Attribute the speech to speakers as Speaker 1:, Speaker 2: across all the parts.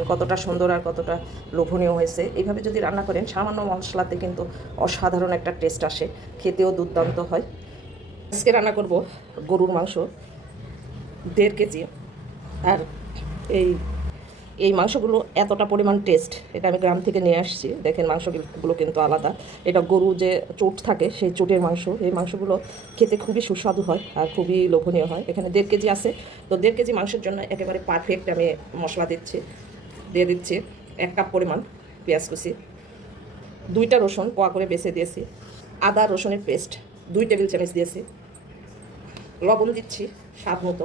Speaker 1: দেখেন কতটা সুন্দর আর কতটা লোভনীয় হয়েছে। এইভাবে যদি রান্না করেন, সামান্য মশলাতে কিন্তু অসাধারণ একটা টেস্ট আসে। খেতেও দুর্দান্ত হয়। আজকে রান্না করব গরুর মাংস, দেড় কেজি। আর এই এই মাংসগুলো এতটা পরিমাণ টেস্ট এটা আমি গ্রাম থেকে নিয়ে আসছি। দেখেন মাংসগুলো কিন্তু আলাদা। এটা গরু যে চোট থাকে, সেই চোটের মাংস। এই মাংসগুলো খেতে খুবই সুস্বাদু হয় আর খুবই লোভনীয় হয়। এখানে দেড় কেজি আছে। তো দেড় কেজি মাংসের জন্য একেবারে পারফেক্ট আমি মশলা দিচ্ছি। দিয়ে দিচ্ছি এক কাপ পরিমাণ পেঁয়াজ কুচি, দুইটা রসুন কোয়া করে বেছে দিয়েছি, আদা রসুনের পেস্ট, দুই টেবিল চামচ দিয়েছি, লবণ দিচ্ছি স্বাদ মতো,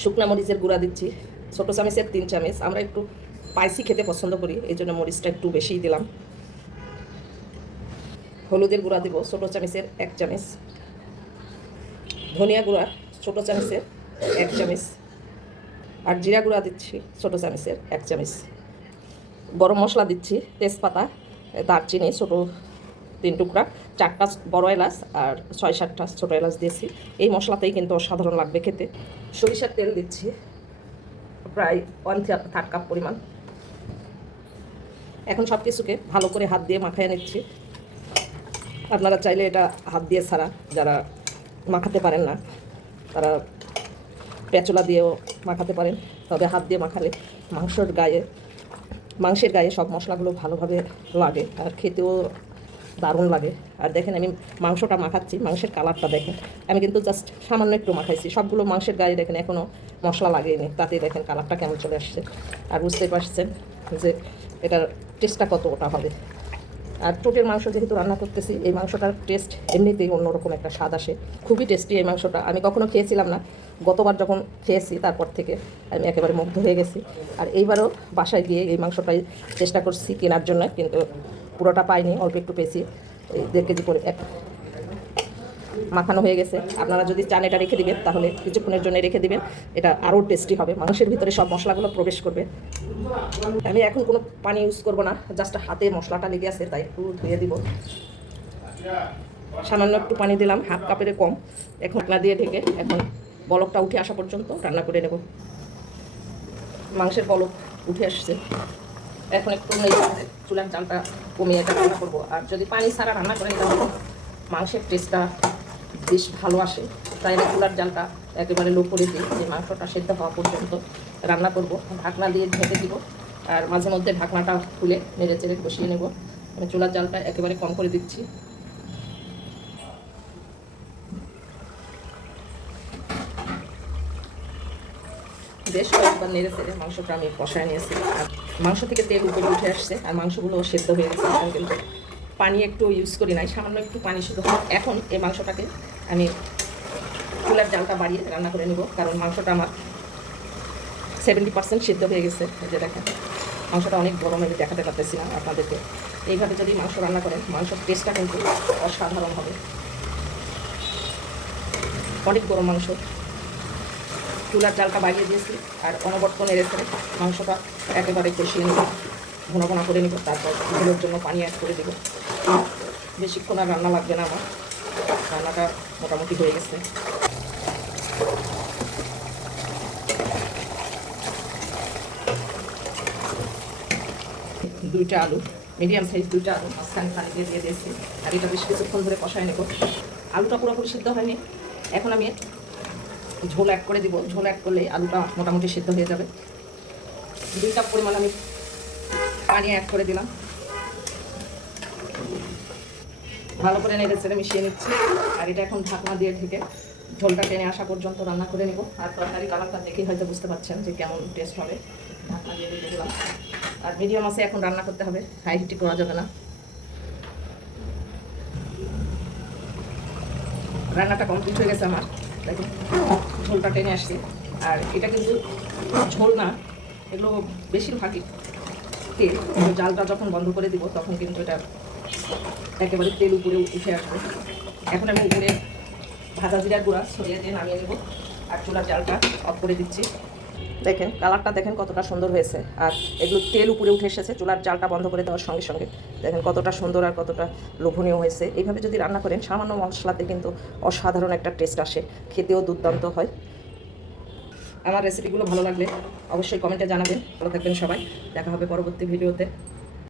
Speaker 1: শুকনা মরিচের গুঁড়া দিচ্ছি, ছোটো চামচের তিন চামচ, আমরা একটু স্পাইসি খেতে পছন্দ করি, এই জন্য মরিচটা একটু বেশিই দিলাম, হলুদের গুঁড়া দেবো ছোটো চামচের এক চামচ, ধনিয়া গুঁড়া ছোটো চামচের এক চামচ আর জিরা গুঁড়া দিচ্ছি ছোটো চামচের, এক চামচ। গরম মশলা দিচ্ছি, তেজপাতা, দারচিনি, ছোটো তিন টুকরা চারটা বড় এলাচ আর ছয় সাতটা ছোটো এলাচ দিয়েছি। এই মশলাতেই কিন্তু অসাধারণ লাগবে খেতে। সরিষার তেল দিচ্ছি, প্রায় ওয়ান থার্ড কাপ পরিমাণ। এখন সব কিছুকে ভালো করে হাত দিয়ে মাখায় নিচ্ছি। আপনারা চাইলে এটা হাত দিয়ে ছাড়া, যারা মাখাতে পারেন না, তারা পেঁচলা দিয়েও মাখাতে পারেন, তবে হাত দিয়ে মাখালে মাংসর গায়ে, মাংসের গায়ে সব মশলাগুলো ভালোভাবে লাগে আর খেতেও দারুণ লাগে। আর দেখেন আমি মাংসটা মাখাচ্ছি, মাংসের কালারটা দেখেন। আমি কিন্তু জাস্ট সামান্য একটু মাখাইছি, সবগুলো মাংসের গায়ে দেখেন এখনও মশলা লাগেনি তাতে দেখেন কালারটা কেমন চলে আসছে। আর বুঝতে পারছেন যে এটার টেস্টটা কতটা হবে। আর চোটের মাংস যেহেতু রান্না করতেছি, এই মাংসটার টেস্ট এমনিতেই অন্যরকম একটা স্বাদ আসে। খুবই টেস্টি এই মাংসটা। আমি কখনো খেয়েছিলাম না। গতবার যখন খেয়েছি, তারপর থেকে আমি একেবারে মুগ্ধ হয়ে গেছি। আর এইবারও বাসায় গিয়ে এই মাংসটাই চেষ্টা করছি কেনার জন্য, কিন্তু পুরোটা পাইনি, অল্প একটু পেয়েছি। এই দেড় কেজি করে এক মাখানো হয়ে গেছে। আপনারা যদি চান এটা রেখে দিবেন, তাহলে কিছুক্ষণের জন্য রেখে দিবেন। এটা আরও টেস্টি হবে। মাংসের ভিতরে সব মশলাগুলো প্রবেশ করবে। আমি এখন কোনো পানি ইউজ করব না জাস্ট হাতে মশলাটা লেগে আছে, তাই একটু ধুয়ে দিব। সামান্য একটু পানি দিলাম, হাফ কাপের কম। এখন না দিয়ে ঢেকে এখন বলকটা উঠে আসা পর্যন্ত রান্না করে নেব। মাংসের বলক উঠে আসছে। এখন একটু চুলার জালটা কমিয়ে রান্না করব। আর যদি পানি ছাড়া রান্না করেন, তাহলে মাংসের টেস্টটা বেশ ভালো আসে। তাই আমি চুলার জালটা একেবারে লো করে দিই যে মাংসটা সেদ্ধ হওয়া পর্যন্ত রান্না করব। ঢাকনা দিয়ে ঢেকে দিব। আর মাঝে মধ্যে ঢাকনাটা খুলে নেড়ে চেড়ে বসিয়ে নেব। আমি চুলার জালটা একেবারে কম করে দিচ্ছি। বেশ কয়েকবার নেড়ে চেড়ে মাংসটা আমি কষায় নিয়েছি। আর মাংস থেকে তেল উপরে উঠে আসছে। আর মাংসগুলো সেদ্ধ হয়ে গেছে কিন্তু পানি একটু ইউজ করি নাই, সামান্য একটু পানি শুধু। এখন এই মাংসটাকে আমি চুলার জালটা বাড়িয়ে রান্না করে নিব, কারণ মাংসটা আমার সেভেন্টি পার্সেন্ট সিদ্ধ হয়ে গেছে। যে দেখেন, মাংসটা অনেক গরম, আমি দেখাতে পারতেছি না আপনাদেরকে। এইভাবে যদি মাংস রান্না করেন, মাংসের টেস্টটা কিন্তু অসাধারণ হবে। অনেক গরম মাংস। চুলার জালটা বাড়িয়ে দিয়েছি, আর অনবর্ত নেড়ে মাংসটা একেবারে কষিয়ে নেব। ঘন ঘন করে নেব, তারপর ঝোলের জন্য পানি অ্যাড করে দেবো। বেশিক্ষণ আর রান্না লাগবে না আমার। রান্নাটা মোটামুটি হয়ে গেছে। দুইটা আলু মিডিয়াম সাইজ দুইটা আলু, মাঝখানে পানি দিয়ে দিয়ে দিয়েছি। আর এটা বেশ কিছুক্ষণ ধরে কষায় নেব। আলুটা পুরোপুরি সিদ্ধ হয়নি। এখন আমি ঝোল এক করে দিব। ঝোল এক করলে আলুটা মোটামুটি সিদ্ধ হয়ে যাবে। দুই কাপ পরিমাণ আমি পানি অ্যাড করে দিলাম। ভালো করে নেড়ে চেড়ে মিশিয়ে নিচ্ছি। আর এটা এখন ঢাকনা দিয়ে ঢেকে ঝোলটা টেনে আসা পর্যন্ত রান্না করে নেব। আর তরকারি কালারটা দেখেই হয়তো বুঝতে পারছেন যে কেমন টেস্ট হবে। ঢাকনা দিয়ে দিয়ে দিলাম। আর মিডিয়াম আছে, এখন রান্না করতে হবে। হাই হিটে করা যাবে না। রান্নাটা কমপ্লিট হয়ে গেছে আমার। দেখুন, ঝোলটা টেনে আসছে। আর এটা কিন্তু ঝোল না, এগুলো বেশিরভাগই তেল জালটা যখন বন্ধ করে দিব, তখন কিন্তু এটা একেবারে তেল উপরে উঠে আসবে। এখন আমি উপরে ভাজা জিরার গুঁড়া ছড়িয়ে দিয়ে নামিয়ে নেব আর চুলার জালটা অফ করে দিচ্ছি। দেখেন, কালারটা দেখেন কতটা সুন্দর হয়েছে। আর এগুলো তেল উপরে উঠে এসেছে, চুলার জালটা বন্ধ করে দেওয়ার সঙ্গে সঙ্গে। দেখেন কতটা সুন্দর আর কতটা লোভনীয় হয়েছে। এইভাবে যদি রান্না করেন, সামান্য মশলাতে কিন্তু অসাধারণ একটা টেস্ট আসে। খেতেও দুর্দান্ত হয়। আমার রেসিপিগুলো ভালো লাগলে অবশ্যই কমেন্টে জানাবেন। ভালো থাকবেন সবাই। দেখা হবে পরবর্তী ভিডিওতে